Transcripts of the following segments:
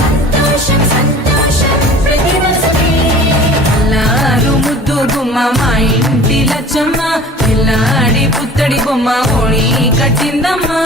సంతోషం సంతోషం ప్రతి మనసుకి. అల్లారు ముద్దు గుమ్మ మా ఇంటి లచ్చమ్మ, పిల్లాడి పుత్తడి బొమ్మ ఓణి కట్టిందమ్మా.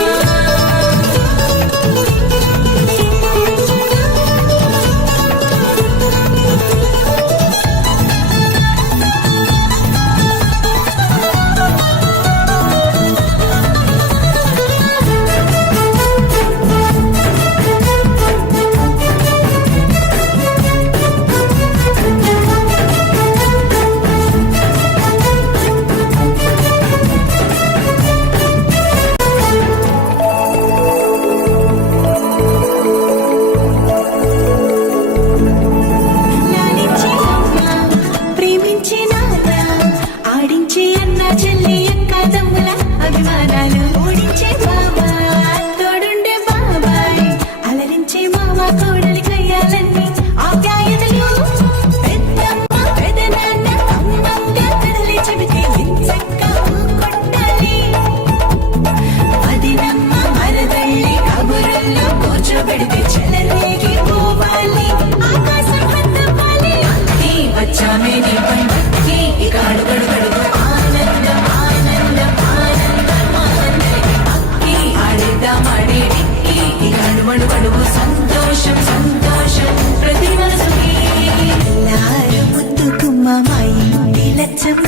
ఆడించే అన్న చెల్లి అక్క తమ్ముల అభిమానాలు ఓడించే బాబా తోడుండే బాబాయ్ అలరించే మామ కోడలి కయ్యాలన్నీ ఆప్యాయతలు పెద్దమ్మ పెదనాన్న అమ్మంగా కథలే చెబితే ఎంచక్క కొట్టాలి. వదినమ్మ మరదల్లి కబురుల్లో కూర్చోబెడితే చెలరేగి పోవాలి. ఆకాశం పెద్దపాలి అత్తి వచ్చామే నీ పై భక్తి ఇక అడుగడు సంతోషం సంతోషం ప్రతి మనసుకి. ముద్దు గుమ్మ మా ఇంటి లచ్చమ్మ,